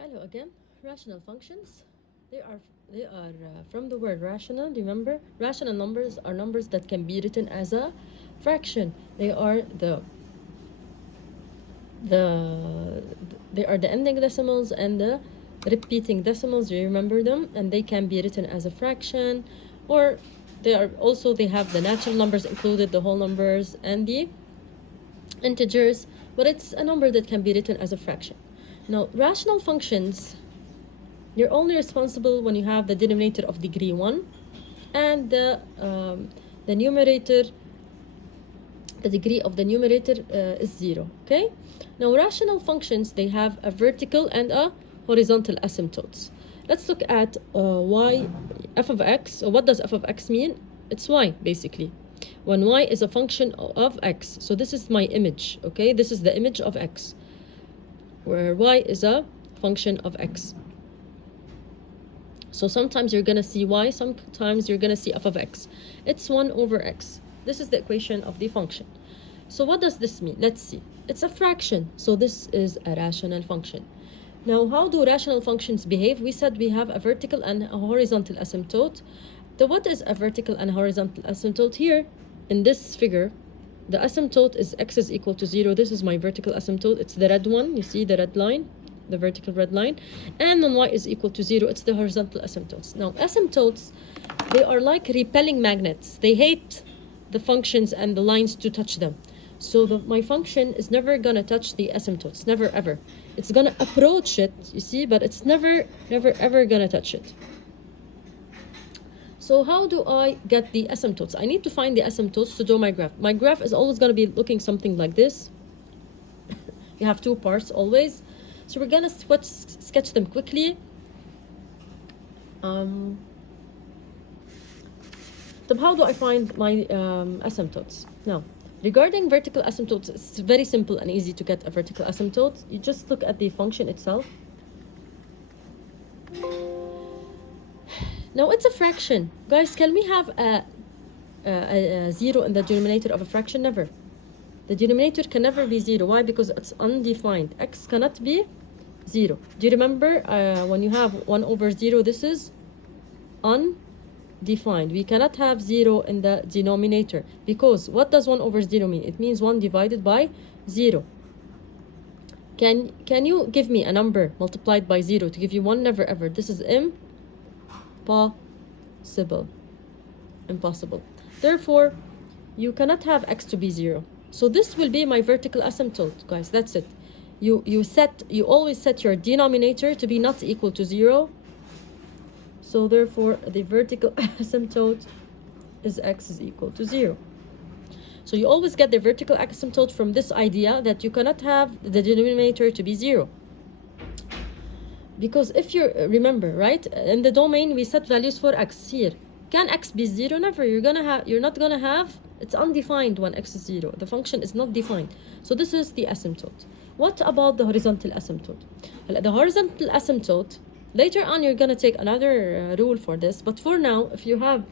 Hello again. Rational functions. They are from the word rational. Remember, rational numbers are numbers that can be written as a fraction. The they are the ending decimals and the repeating decimals. You remember them, and they can be written as a fraction, or they have the natural numbers included, the whole numbers and the integers, but it's a number that can be written as a fraction. Now, rational functions, you're only responsible when you have the denominator of degree 1 and the numerator, the degree of the numerator is 0, okay? Now, rational functions, they have a vertical and a horizontal asymptotes. Let's look at f of x. What does f of x mean? It's y, basically. When y is a function of x. So this is my image, okay? This is the image of x, where y is a function of x. So sometimes you're going to see y, sometimes you're going to see f of x. It's 1 over x. This is the equation of the function. So what does this mean? Let's see. It's a fraction, so this is a rational function. Now, how do rational functions behave? We said we have a vertical and a horizontal asymptote. What is a vertical and horizontal asymptote? Here, in this figure, the asymptote is x is equal to 0. This is my vertical asymptote. It's the red one. You see the red line, the vertical red line. And when y is equal to 0, it's the horizontal asymptotes. Now, asymptotes, they are like repelling magnets. They hate the functions and the lines to touch them. So my function is never going to touch the asymptotes, never ever. It's going to approach it, you see, but it's never ever going to touch it. So how do I get the asymptotes? I need to find the asymptotes to draw my graph. My graph is always going to be looking something like this. You have two parts always. So we're going to sketch them quickly. So how do I find my asymptotes? Now, regarding vertical asymptotes, it's very simple and easy to get a vertical asymptote. You just look at the function itself. Now, it's a fraction. Guys, can we have a 0 in the denominator of a fraction? Never. The denominator can never be 0. Why? Because it's undefined. X cannot be 0. Do you remember when you have 1 over 0, this is undefined. We cannot have 0 in the denominator, because what does 1 over 0 mean? It means 1 divided by 0. Can you give me a number multiplied by 0 to give you 1? Never ever. This is impossible. Therefore, you cannot have x to be 0. So this will be my vertical asymptote, guys. That's it. You always set your denominator to be not equal to 0. So therefore, the vertical asymptote is x is equal to 0. So you always get the vertical asymptote from this idea that you cannot have the denominator to be 0. Because if you remember, right, in the domain we set values for x here. Can x be 0? Never. You're not gonna have. It's undefined when x is 0. The function is not defined. So this is the asymptote. What about the horizontal asymptote? The horizontal asymptote, later on you're gonna take another rule for this. But for now, if you have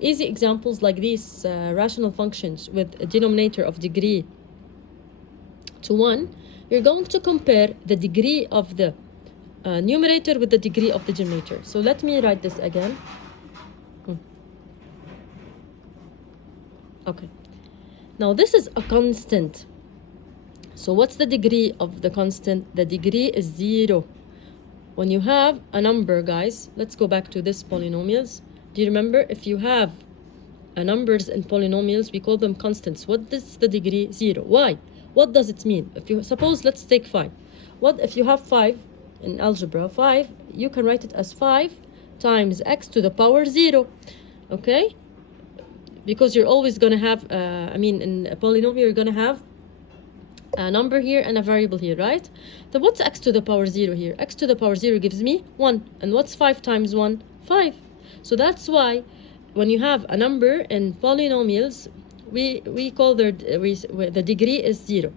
easy examples like these rational functions with a denominator of degree to 1, you're going to compare the degree of the numerator with the degree of the denominator. So let me write this again. Okay. Now this is a constant. So what's the degree of the constant? The degree is 0. When you have a number, guys, let's go back to this polynomials. Do you remember, if you have numbers in polynomials, we call them constants. What is the degree? 0. Why? What does it mean? If you suppose, let's take 5. What if you have 5 in algebra? 5, you can write it as 5 times x to the power 0. Okay? Because you're always going to have, in a polynomial, you're going to have a number here and a variable here, right? So what's x to the power 0 here? X to the power 0 gives me 1. And what's 5 times 1? 5. So that's why when you have a number in polynomials, we call the degree is 0.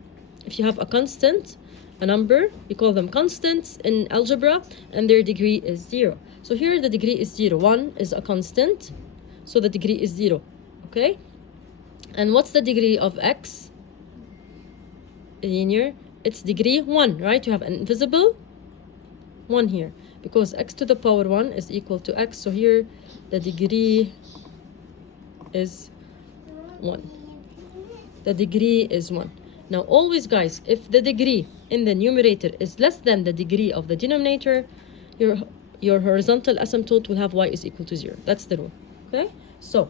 If you have a constant, a number, we call them constants in algebra, and their degree is 0. So here the degree is 0. 1 is a constant, so the degree is 0. Okay? And what's the degree of x? Linear. its degree 1, right? You have an invisible 1 here because x to the power 1 is equal to x. So here the degree is 1. The degree is 1. Now always, guys, if the degree in the numerator is less than the degree of the denominator, your horizontal asymptote will have y is equal to 0. That's the rule. Okay? So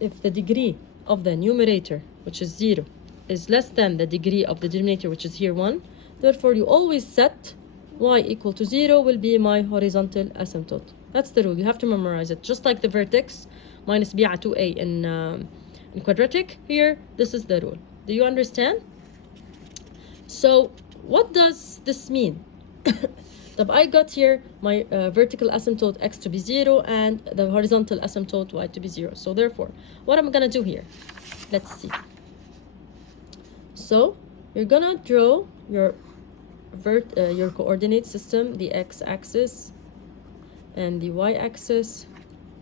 if the degree of the numerator, which is 0, is less than the degree of the denominator, which is here 1, therefore you always set y equal to 0 will be my horizontal asymptote. That's the rule. You have to memorize it. Just like the vertex minus b على 2a in quadratic, here, this is the rule. Do you understand? So what does this mean? طب I got here my vertical asymptote x to be 0 and the horizontal asymptote y to be 0. So therefore, what I'm gonna do here? Let's see. So you're gonna draw your coordinate system, the x-axis and the y-axis,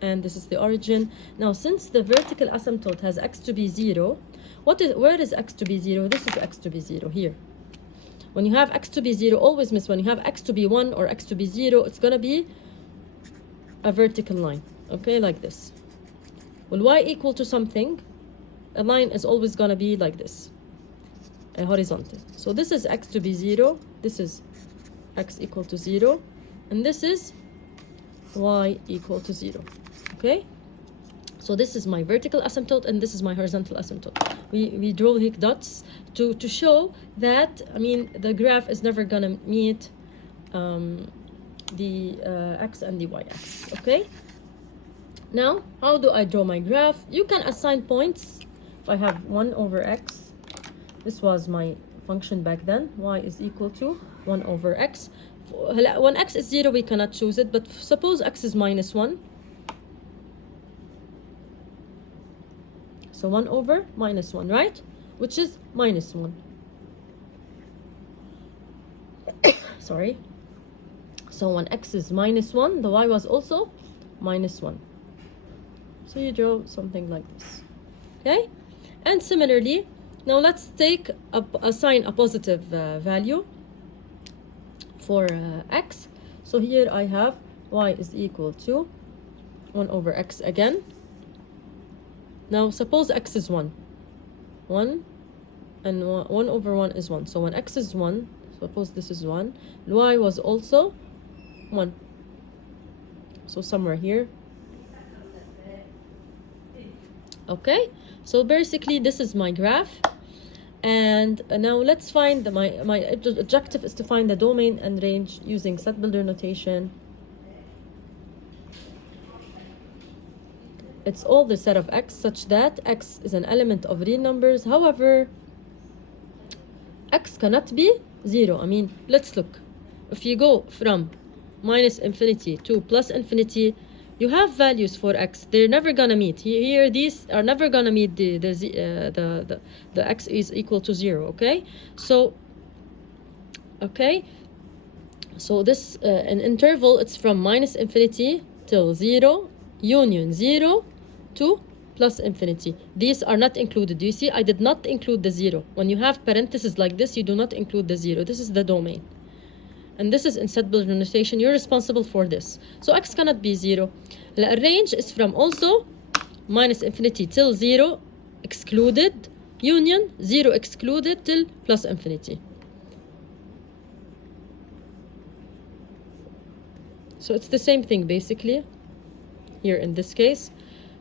and this is the origin. Now since the vertical asymptote has x to be 0, where is x to be 0? This is x to be 0 here. When you have x to be 0, always miss when you have x to be 1 or x to be 0, it's gonna be a vertical line, okay, like this. When y equal to something, a line is always gonna be like this, a horizontal. So this is x to be 0, this is x equal to 0, and this is y equal to 0, okay? So this is my vertical asymptote and this is my horizontal asymptote. We draw hic dots to show that, I mean, the graph is never gonna meet the x and the y axis, okay? Now, how do I draw my graph? You can assign points. If I have 1 over x, this was my function back then, y is equal to 1 over x. When x is 0, we cannot choose it, but suppose x is minus 1. So 1 over minus 1, right? Which is minus 1. Sorry. So when x is minus 1, the y was also minus 1. So you draw something like this. Okay? And similarly, now let's take assign a positive value for x. So here I have y is equal to 1 over x again. Now suppose x is 1. 1 and 1 over 1 is 1. So when x is 1, suppose this is 1, y was also 1. So somewhere here. Okay, so basically this is my graph. And now let's find my objective is to find the domain and range using set builder notation. It's all the set of x such that x is an element of real numbers. However, x cannot be 0. I mean, let's look. If you go from minus infinity to plus infinity, you have values for x. They're never gonna meet. Here, these are never gonna meet the x is equal to 0. Okay, so this an interval. It's from minus infinity till 0, union 0 to plus infinity. These are not included. Do you see? I did not include the 0. When you have parentheses like this, you do not include the 0. This is the domain. And this is in set builder notation. You're responsible for this. So x cannot be 0. The range is from also minus infinity till 0 excluded, union 0 excluded till plus infinity. So it's the same thing basically here in this case.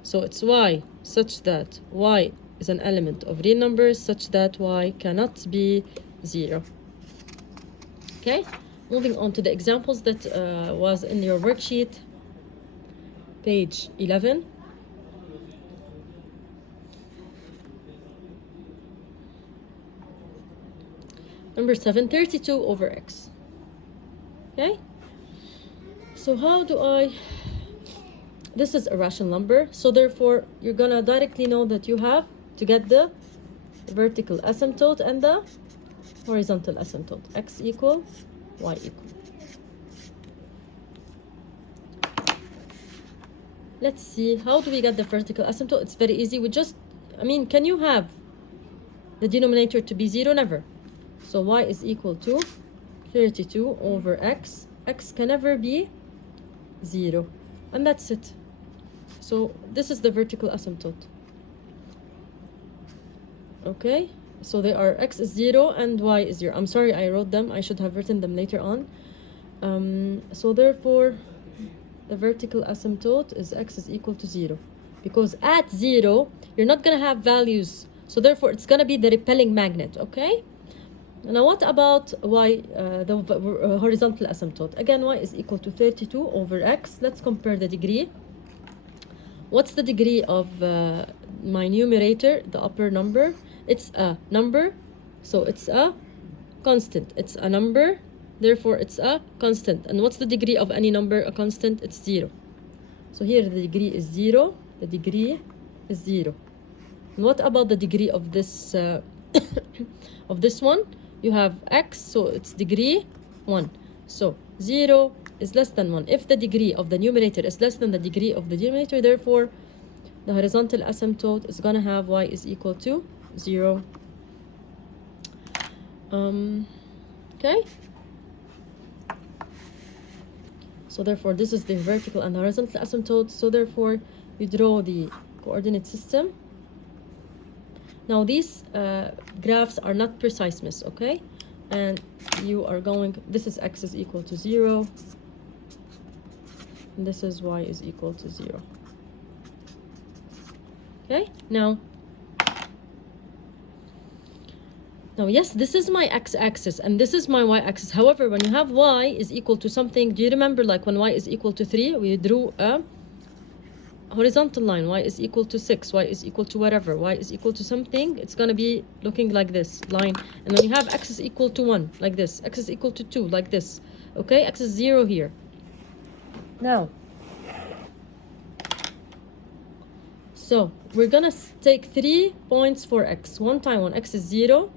So it's y such that y is an element of real numbers such that y cannot be 0. Okay, moving on to the examples that was in your worksheet, page 11. Number 7, 32 over x. Okay, so how do I... This is a rational number, so therefore you're gonna directly know that you have to get the vertical asymptote and the horizontal asymptote. X equal, y equal. Let's see, how do we get the vertical asymptote? It's very easy. We just, I mean, can you have the denominator to be 0? Never. So y is equal to 32 over x. X can never be 0. And that's it. So this is the vertical asymptote. Okay, so they are x is 0 and y is 0. I'm sorry I wrote them. I should have written them later on. So therefore, the vertical asymptote is x is equal to 0. Because at 0, you're not going to have values. So therefore, it's going to be the repelling magnet, okay? Now what about y, the horizontal asymptote? Again, y is equal to 32 over x. Let's compare the degree. What's the degree of my numerator, the upper number? It's a number, so it's a constant. It's a number, therefore it's a constant. And what's the degree of any number, a constant? It's 0. So here the degree is 0. The degree is 0. And what about the degree of this of this one? You have x, so it's degree 1. So 0 is less than 1. If the degree of the numerator is less than the degree of the denominator, therefore the horizontal asymptote is going to have y is equal to 0. Okay. So therefore this is the vertical and the horizontal asymptote. So therefore you draw the coordinate system. Now these graphs are not precise, miss, okay? And you are going, this is x is equal to 0. And this is y is equal to 0. Okay, now yes, this is my x-axis and this is my y-axis. However, when you have y is equal to something, do you remember like when y is equal to 3, we drew a horizontal line, y is equal to 6, y is equal to whatever, y is equal to something, it's going to be looking like this line. And when you have x is equal to 1, like this, x is equal to 2, like this, okay, x is 0 here. Now, so we're going to take 3 points for x. One time when x is 0,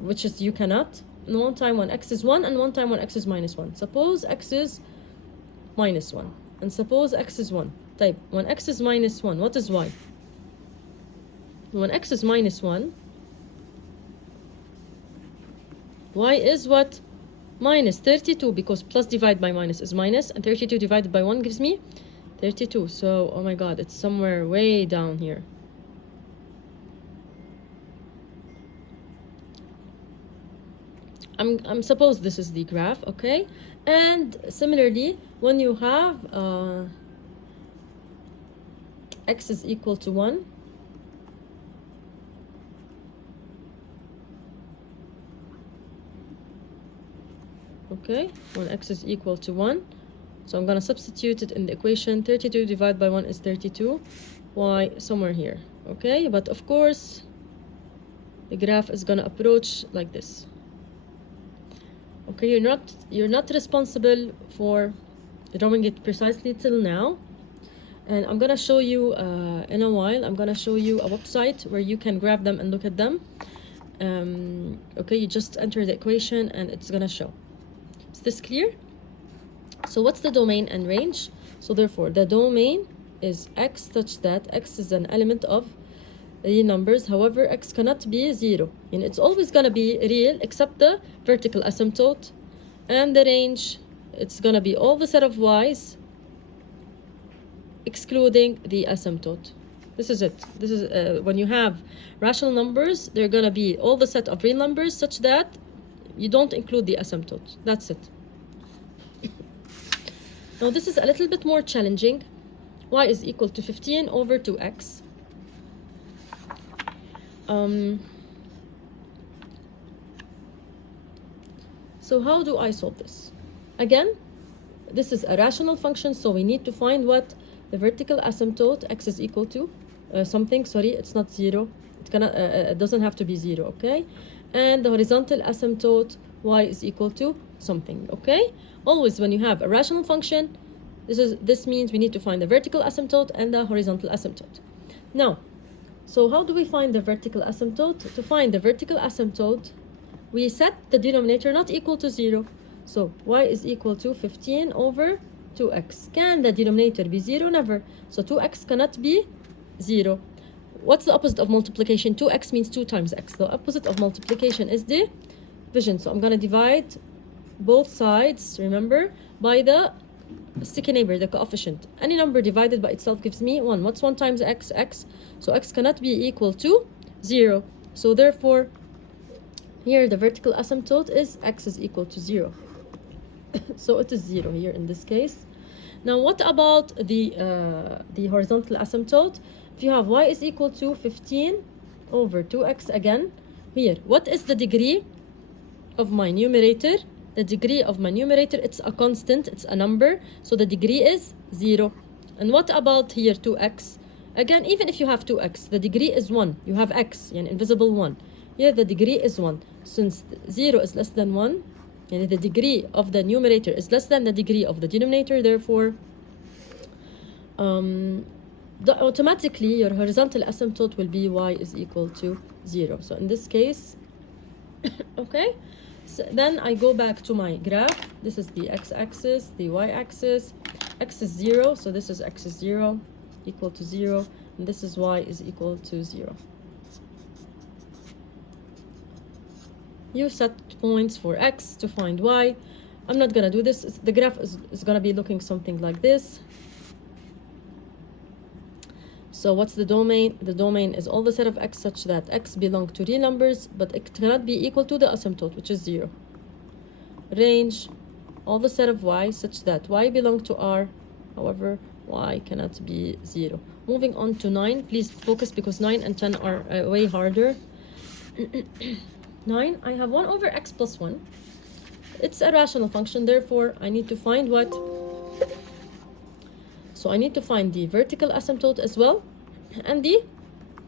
which is you cannot, and one time when x is 1, and one time when x is minus 1. Suppose x is minus 1, and suppose x is 1. Type, when x is minus 1, what is y? When x is minus 1, y is what? Minus 32, because plus divided by minus is minus, and 32 divided by 1 gives me 32. So, oh my god, it's somewhere way down here. I'm suppose this is the graph, okay? And similarly, when you have x is equal to 1, okay, when x is equal to 1, so I'm going to substitute it in the equation. 32 divided by 1 is 32, y somewhere here, okay? But of course, the graph is going to approach like this. Okay, you're not responsible for drawing it precisely till now. And I'm going to show you in a while, I'm going to show you a website where you can grab them and look at them. Okay, you just enter the equation and it's going to show. Is this clear? So what's the domain and range? So therefore, the domain is x such that x is an element of the numbers. However, x cannot be 0. And it's always going to be real except the vertical asymptote. And the range, it's going to be all the set of y's excluding the asymptote. This is it. This is when you have rational numbers, they're going to be all the set of real numbers such that you don't include the asymptote. That's it. Now this is a little bit more challenging. Y is equal to 15 over 2x. So how do I solve this? Again, this is a rational function, so we need to find what the vertical asymptote, x is equal to something, sorry, it's not 0. It doesn't have to be 0, okay? And the horizontal asymptote, y is equal to something, okay? Always when you have a rational function, this means we need to find the vertical asymptote and the horizontal asymptote. Now, so how do we find the vertical asymptote? To find the vertical asymptote, we set the denominator not equal to 0. So y is equal to 15 over 2x. Can the denominator be 0? Never. So 2x cannot be 0. What's the opposite of multiplication? 2x means 2 times x. The opposite of multiplication is the division. So I'm going to divide both sides, remember, by the sticky neighbor, the coefficient. Any number divided by itself gives me 1. What's 1 times x? X. So x cannot be equal to 0. So therefore, here the vertical asymptote is x is equal to 0. So it is 0 here in this case. Now what about the horizontal asymptote? If you have y is equal to 15 over 2x again, here, what is the degree of my numerator? The degree of my numerator, it's a constant, it's a number, so the degree is 0. And what about here 2x? Again, even if you have 2x, the degree is 1. You have x, yani invisible 1. Here the degree is 1. Since 0 is less than 1, and the degree of the numerator is less than the degree of the denominator, therefore automatically your horizontal asymptote will be y is equal to 0. So in this case, okay, so then I go back to my graph. This is the x-axis, the y-axis. X is 0, so this is x is 0 equal to 0, and this is y is equal to 0. You set points for x to find y. I'm not gonna do this. The graph is gonna be looking something like this. So what's the domain? The domain is all the set of x such that x belong to real numbers, but it cannot be equal to the asymptote, which is 0. Range, all the set of y such that y belong to R, however, y cannot be 0. Moving on to 9, please focus because 9 and 10 are way harder. 9, I have 1 over x plus 1. It's a rational function, therefore I need to find what? So I need to find the vertical asymptote as well and the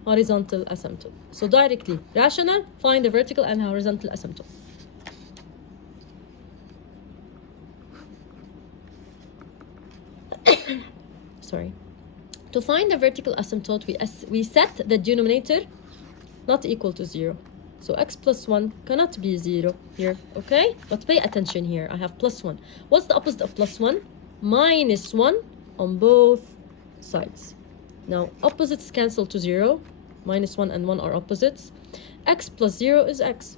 horizontal asymptote. So directly, rational, find the vertical and horizontal asymptote. Sorry. To find the vertical asymptote, we set the denominator not equal to 0. So x plus 1 cannot be 0 here, okay? But pay attention here, I have plus 1. What's the opposite of plus 1? Minus 1 on both sides. Now, opposites cancel to 0. Minus 1 and 1 are opposites. X plus 0 is x.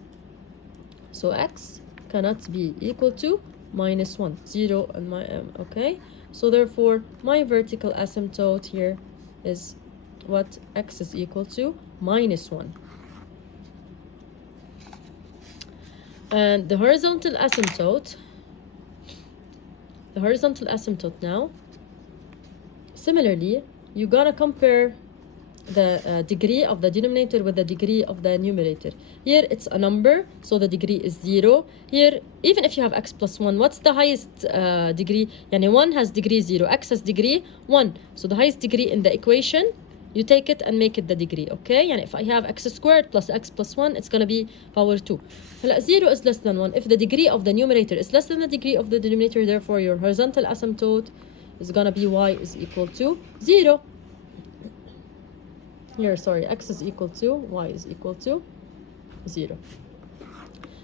So x cannot be equal to minus 1. 0 and my okay? So therefore, my vertical asymptote here is what? X is equal to minus 1. And the horizontal asymptote now, similarly, you gotta compare the degree of the denominator with the degree of the numerator. Here it's a number, so the degree is 0. Here, even if you have x plus 1, what's the highest degree? Yani 1 has degree 0, x has degree 1. So the highest degree in the equation, you take it and make it the degree, okay? And if I have x squared plus x plus 1, it's gonna be power 2. 0 is less than 1. If the degree of the numerator is less than the degree of the denominator, therefore your horizontal asymptote is gonna be y is equal to 0. Here, sorry, x is equal to, y is equal to 0.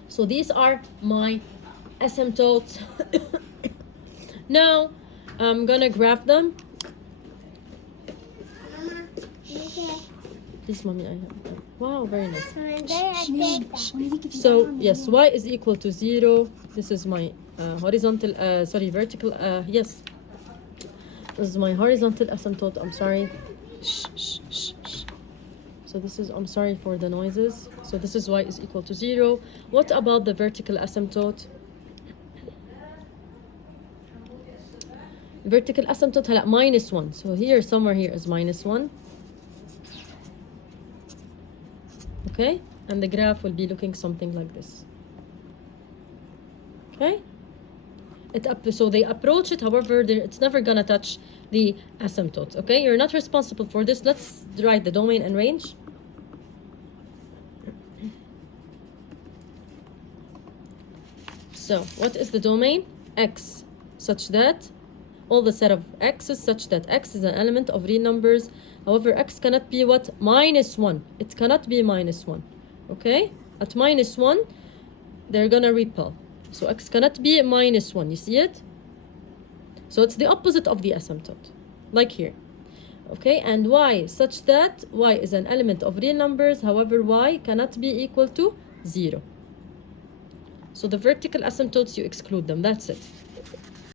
So these are my asymptotes. Now, I'm gonna graph them. Please, mommy, I have them. Wow, very nice. So, yes, y is equal to 0. This is my vertical, yes. This is my horizontal asymptote, I'm sorry. So this is, I'm sorry for the noises. So this is y is equal to 0. What about the vertical asymptote? Vertical asymptote minus 1. So here, somewhere here is minus 1. Okay, and the graph will be looking something like this. Okay, so they approach it, however, it's never gonna touch the asymptotes. Okay, you're not responsible for this. Let's write the domain and range. So what is the domain? X, such that all the set of x's such that x is an element of real numbers. However, x cannot be what? Minus 1. It cannot be minus 1. Okay? At minus 1, they're gonna repel. So x cannot be minus 1. You see it? So it's the opposite of the asymptote. Like here. Okay? And y such that y is an element of real numbers. However, y cannot be equal to 0. So the vertical asymptotes, you exclude them. That's it.